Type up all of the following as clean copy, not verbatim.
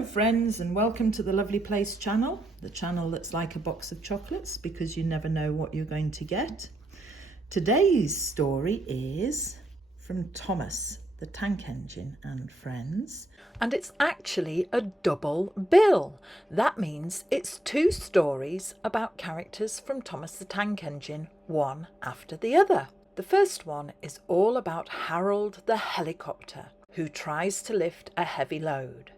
Hello friends, and welcome to the Lovely Place channel, the channel that's like a box of chocolates because you never know what you're going to get. Today's story is from Thomas the Tank Engine and Friends. And it's actually a double bill. That means it's two stories about characters from Thomas the Tank Engine, one after the other. The first one is all about Harold the helicopter, who tries to lift a heavy load.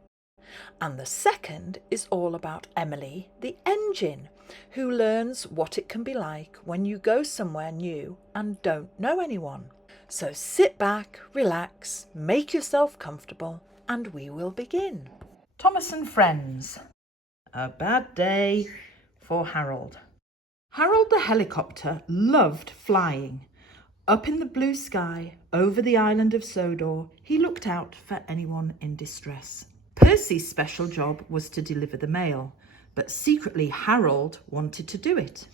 And the second is all about Emily the engine, who learns what it can be like when you go somewhere new and don't know anyone. So sit back, relax, make yourself comfortable, and we will begin. Thomas and Friends. A bad day for Harold. Harold the helicopter loved flying. Up in the blue sky, over the island of Sodor, he looked out for anyone in distress. Percy's special job was to deliver the mail, but secretly Harold wanted to do it.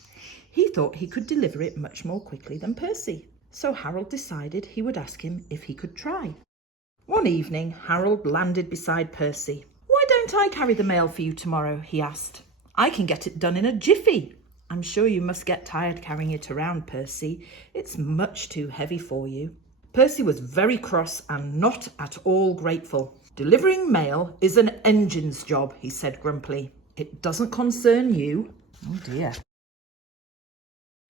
He thought he could deliver it much more quickly than Percy, so Harold decided he would ask him if he could try. One evening, Harold landed beside Percy. "Why don't I carry the mail for you tomorrow?" he asked. "I can get it done in a jiffy." "I'm sure you must get tired carrying it around, Percy. It's much too heavy for you." Percy was very cross and not at all grateful. "Delivering mail is an engine's job," he said grumpily. "It doesn't concern you." Oh dear.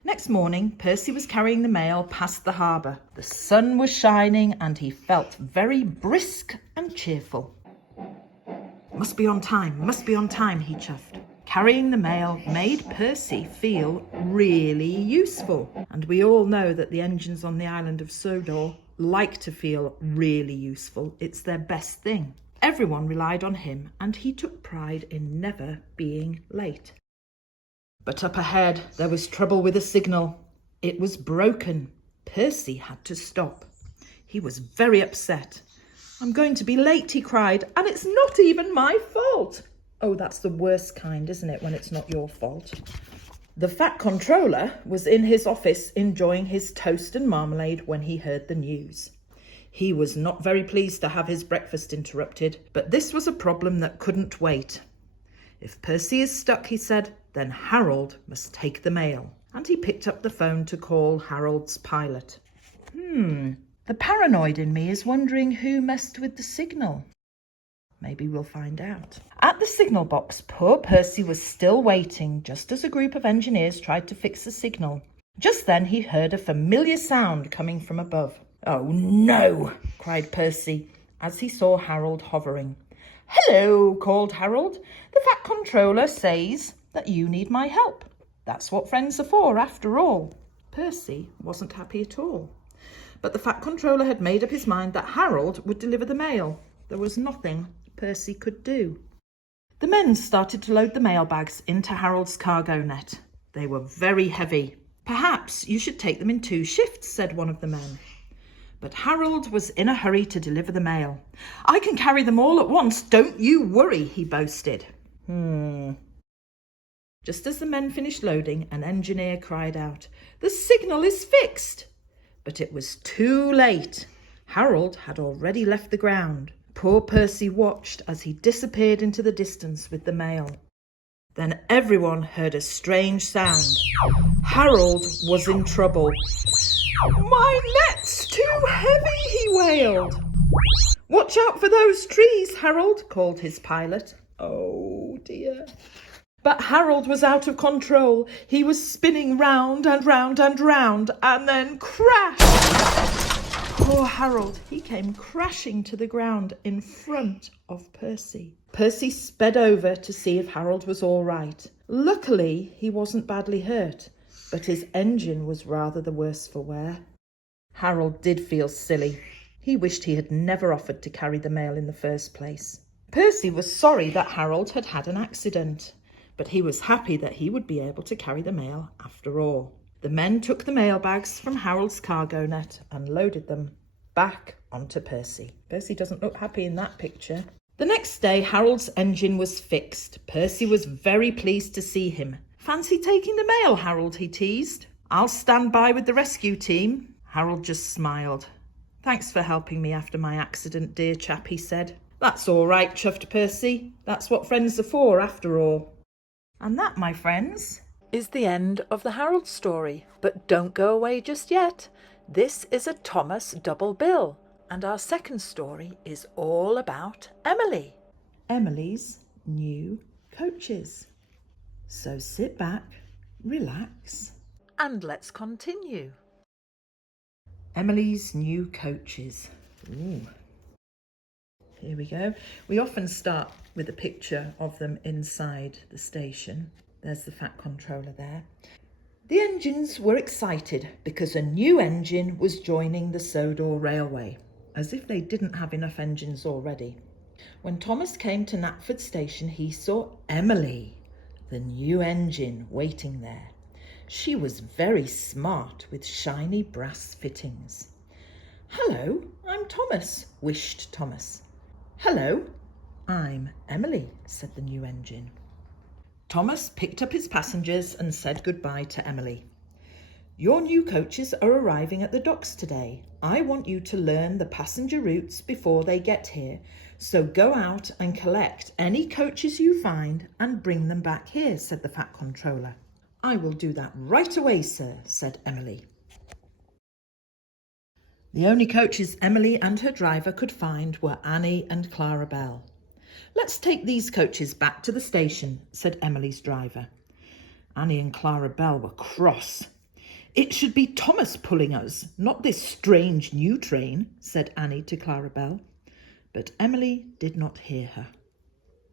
Next morning, Percy was carrying the mail past the harbour. The sun was shining and he felt very brisk and cheerful. Must be on time, he chuffed. Carrying the mail made Percy feel really useful. And we all know that the engines on the island of Sodor like to feel really useful. It's their best thing. Everyone relied on him and he took pride in never being late. But up ahead, there was trouble with the signal. It was broken. Percy had to stop. He was very upset. "I'm going to be late," he cried, "and it's not even my fault." Oh, that's the worst kind, isn't it, when it's not your fault? The Fat Controller was in his office enjoying his toast and marmalade when he heard the news. He was not very pleased to have his breakfast interrupted, but this was a problem that couldn't wait. "If Percy is stuck," he said, "then Harold must take the mail." And he picked up the phone to call Harold's pilot. The paranoid in me is wondering who messed with the signal. Maybe we'll find out. At the signal box, poor Percy was still waiting, just as a group of engineers tried to fix the signal. Just then he heard a familiar sound coming from above. "Oh no!" cried Percy as he saw Harold hovering. "Hello," called Harold. "The Fat Controller says that you need my help. That's what friends are for, after all." Percy wasn't happy at all. But the Fat Controller had made up his mind that Harold would deliver the mail. There was nothing Percy could do. The men started to load the mail bags into Harold's cargo net. They were very heavy. "Perhaps you should take them in 2 shifts, said one of the men. But Harold was in a hurry to deliver the mail. "I can carry them all at once, don't you worry," he boasted. Just as the men finished loading, an engineer cried out, "The signal is fixed!" But it was too late. Harold had already left the ground. Poor Percy watched as he disappeared into the distance with the mail. Then everyone heard a strange sound. Harold was in trouble. "My net's too heavy," he wailed. "Watch out for those trees, Harold," called his pilot. Oh dear. But Harold was out of control. He was spinning round and round and round, and then crash! Poor Harold, he came crashing to the ground in front of Percy. Percy sped over to see if Harold was all right. Luckily, he wasn't badly hurt, but his engine was rather the worse for wear. Harold did feel silly. He wished he had never offered to carry the mail in the first place. Percy was sorry that Harold had had an accident, but he was happy that he would be able to carry the mail after all. The men took the mail bags from Harold's cargo net and loaded them back onto Percy. Percy doesn't look happy in that picture. The next day, Harold's engine was fixed. Percy was very pleased to see him. "Fancy taking the mail, Harold," he teased. "I'll stand by with the rescue team." Harold just smiled. "Thanks for helping me after my accident, dear chap," he said. That's all right, chuffed Percy. That's what friends are for, after all. And that, my friends, is the end of the Harold story. But don't go away just yet. This is a Thomas double bill, and our second story is all about Emily. Emily's new coaches. So sit back, relax. And let's continue. Emily's new coaches. Ooh. Here we go. We often start with a picture of them inside the station. There's the Fat Controller there. The engines were excited because a new engine was joining the Sodor Railway, as if they didn't have enough engines already. When Thomas came to Knapford Station, he saw Emily, the new engine, waiting there. She was very smart with shiny brass fittings. "Hello, I'm Thomas," wished Thomas. "Hello, I'm Emily," said the new engine. Thomas picked up his passengers and said goodbye to Emily. "Your new coaches are arriving at the docks today. I want you to learn the passenger routes before they get here, so go out and collect any coaches you find and bring them back here," said the Fat Controller. "I will do that right away, sir," said Emily. The only coaches Emily and her driver could find were Annie and Clara Bell. "Let's take these coaches back to the station," said Emily's driver. Annie and Clara Bell were cross. "It should be Thomas pulling us, not this strange new train," said Annie to Clara Bell. But Emily did not hear her.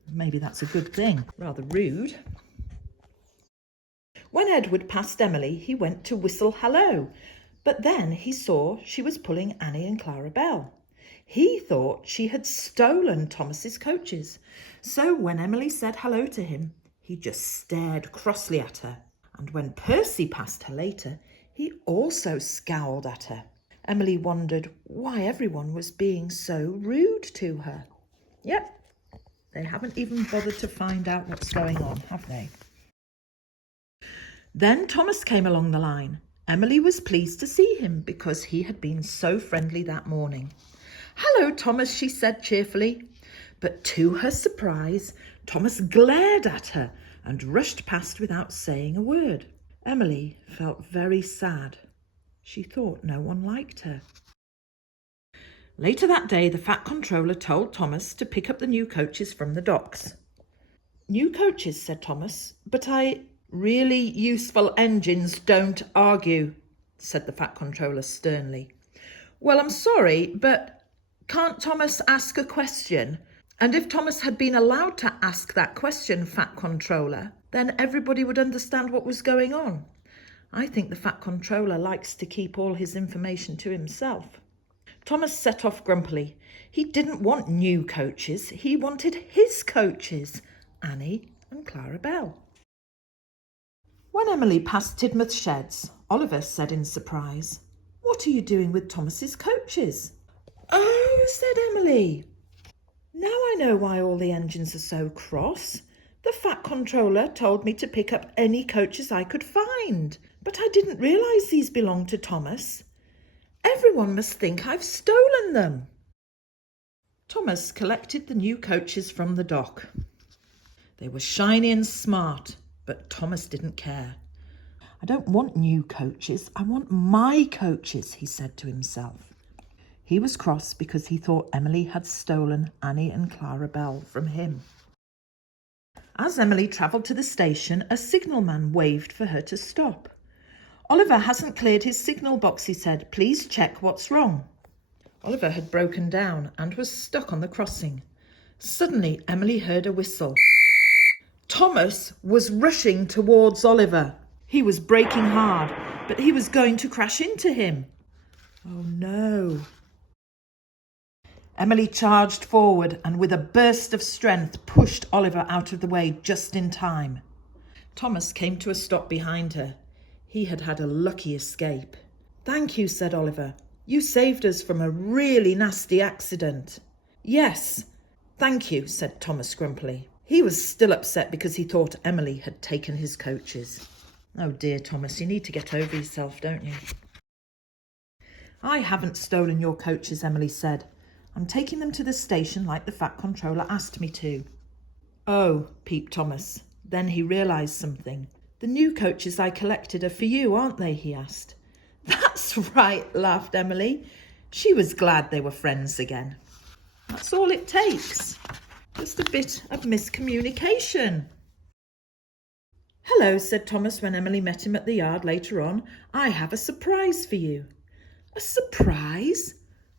Maybe that's a good thing. Rather rude. When Edward passed Emily, he went to whistle hello, but then he saw she was pulling Annie and Clara Bell. He thought she had stolen Thomas's coaches. So when Emily said hello to him, he just stared crossly at her. And when Percy passed her later, he also scowled at her. Emily wondered why everyone was being so rude to her. Yep, they haven't even bothered to find out what's going on, have they? Then Thomas came along the line. Emily was pleased to see him because he had been so friendly that morning. "Hello, Thomas," she said cheerfully. But to her surprise, Thomas glared at her and rushed past without saying a word. Emily felt very sad. She thought no one liked her. Later that day, the Fat Controller told Thomas to pick up the new coaches from the docks. "New coaches," said Thomas, "but really useful engines don't argue," said the Fat Controller sternly. "Well, I'm sorry, but can't Thomas ask a question? And if Thomas had been allowed to ask that question, Fat Controller, then everybody would understand what was going on. I think the Fat Controller likes to keep all his information to himself." Thomas set off grumpily. He didn't want new coaches. He wanted his coaches, Annie and Clara Bell. When Emily passed Tidmouth Sheds, Oliver said in surprise, "What are you doing with Thomas's coaches?" "Oh," said Emily, "now I know why all the engines are so cross. The Fat Controller told me to pick up any coaches I could find, but I didn't realise these belonged to Thomas. Everyone must think I've stolen them." Thomas collected the new coaches from the dock. They were shiny and smart, but Thomas didn't care. "I don't want new coaches, I want my coaches," he said to himself. He was cross because he thought Emily had stolen Annie and Clara Bell from him. As Emily travelled to the station, a signalman waved for her to stop. "Oliver hasn't cleared his signal box," he said. "Please check what's wrong." Oliver had broken down and was stuck on the crossing. Suddenly, Emily heard a whistle. Thomas was rushing towards Oliver. He was braking hard, but he was going to crash into him. Oh no. Emily charged forward and with a burst of strength pushed Oliver out of the way just in time. Thomas came to a stop behind her. He had had a lucky escape. "Thank you," said Oliver. "You saved us from a really nasty accident." "Yes, thank you," said Thomas grumpily. He was still upset because he thought Emily had taken his coaches. Oh dear, Thomas, you need to get over yourself, don't you? "I haven't stolen your coaches," Emily said. I'm taking them to the station like the Fat Controller asked me to." "Oh," peeped Thomas. Then he realised something. "The new coaches I collected are for you, aren't they?" he asked. "That's right," laughed Emily. She was glad they were friends again. That's all it takes. Just a bit of miscommunication. "Hello," said Thomas when Emily met him at the yard later on. "I have a surprise for you." "A surprise?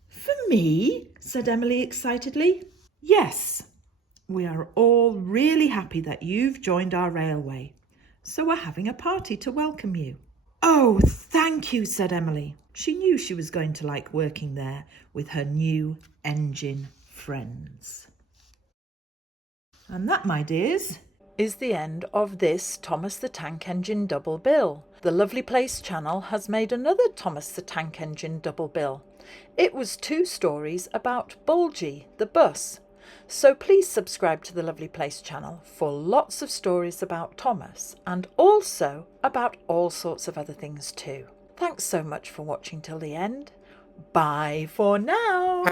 For me?" said Emily excitedly. "Yes. We are all really happy that you've joined our railway, so we're having a party to welcome you." "Oh, thank you," said Emily. She knew she was going to like working there with her new engine friends. And that, my dears, is the end of this Thomas the Tank Engine double bill. The Lovely Place channel has made another Thomas the Tank Engine double bill. It was 2 stories about Bulgy the bus. So please subscribe to the Lovely Place channel for lots of stories about Thomas and also about all sorts of other things too. Thanks so much for watching till the end. Bye for now.